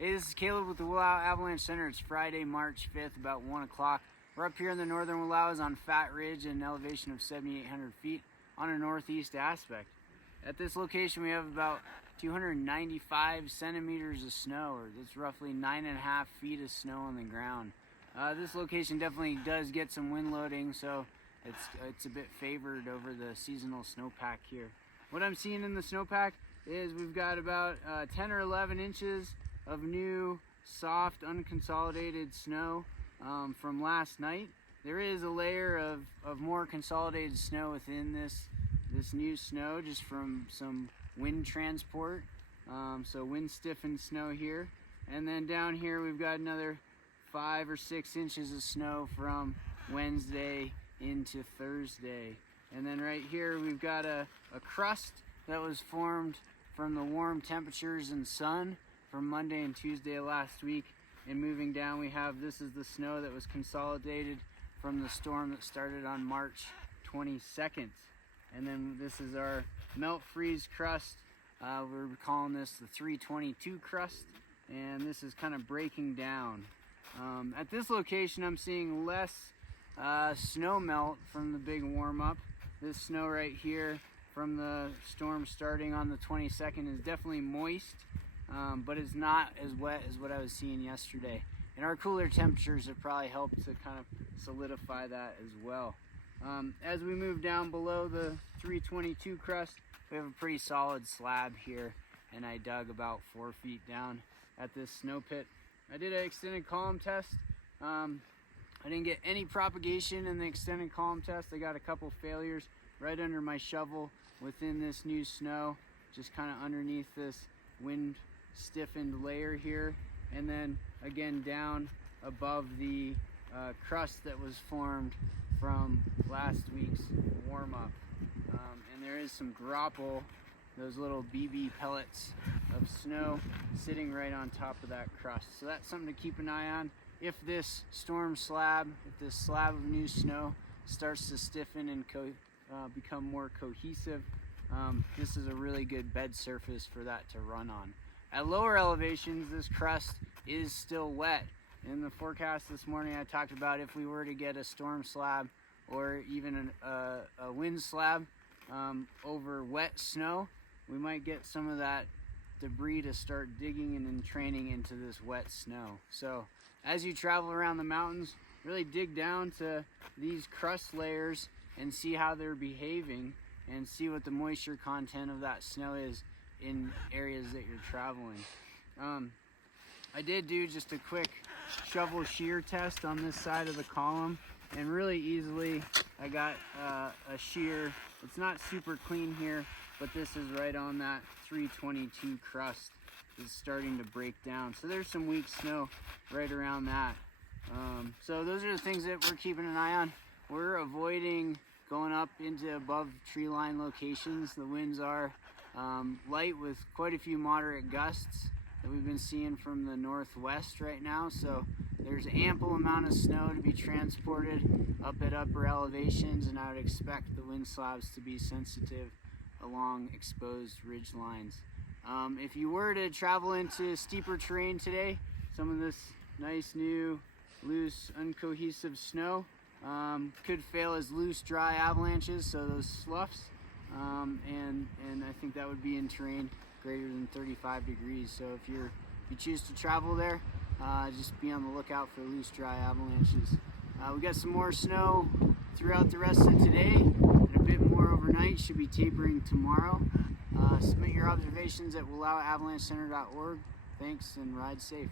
Hey, this is Caleb with the Wallowa Avalanche Center. It's Friday, March 5th, about 1 o'clock. We're up here in the Northern Wallowas on Phat Ridge at an elevation of 7,800 feet on a northeast aspect. At this location, we have about 295 centimeters of snow, or that's roughly 9.5 feet of snow on the ground. This location definitely does get some wind loading, so it's a bit favored over the seasonal snowpack here. What I'm seeing in the snowpack is we've got about 10 or 11 inches of new, soft, unconsolidated snow from last night. There is a layer of more consolidated snow within this new snow, just from some wind transport. So wind stiffened snow here. And then down here we've got another 5 or 6 inches of snow from Wednesday into Thursday. And then right here we've got a crust that was formed from the warm temperatures and sun from Monday and Tuesday of last week. And moving down, this is the snow that was consolidated from the storm that started on March 22nd. And then this is our melt freeze crust. We're calling this the 322 crust, and this is kind of breaking down. At this location, I'm seeing less snow melt from the big warm up. This snow right here from the storm starting on the 22nd is definitely moist, but it's not as wet as what I was seeing yesterday. And our cooler temperatures have probably helped to kind of solidify that as well. As we move down below the 322 crust, we have a pretty solid slab here, and I dug about 4 feet down at this snow pit. I did an extended column test. I didn't get any propagation in the extended column test. I got a couple failures right under my shovel within this new snow, just kind of underneath this wind stiffened layer here, and then again down above the crust that was formed from last week's warm up. And there is some grapple, those little BB pellets of snow sitting right on top of that crust. So that's something to keep an eye on. If this slab of new snow starts to stiffen and become more cohesive, this is a really good bed surface for that to run on. At lower elevations, this crust is still wet. In the forecast this morning, I talked about if we were to get a storm slab or even a wind slab over wet snow, we might get some of that debris to start digging and entraining into this wet snow. So as you travel around the mountains, really dig down to these crust layers and see how they're behaving, and see what the moisture content of that snow is in areas that you're traveling. I did do just a quick shovel shear test on this side of the column, and really easily I got a shear. It's not super clean here, but this is right on that 322 crust. It's starting to break down. So there's some weak snow right around that. So those are the things that we're keeping an eye on. We're avoiding going up into above tree line locations. The winds are light with quite a few moderate gusts that we've been seeing from the northwest right now. So there's ample amount of snow to be transported up at upper elevations, and I would expect the wind slabs to be sensitive along exposed ridge lines. If you were to travel into steeper terrain today, some of this nice new loose uncohesive snow could fail as loose dry avalanches, so those sloughs, and I think that would be in terrain greater than 35 degrees. So if you choose to travel there, just be on the lookout for loose dry avalanches. We got some more snow throughout the rest of today, and a bit more overnight. Should be tapering tomorrow. Submit your observations at WallowaAvalancheCenter.org. Thanks, and ride safe.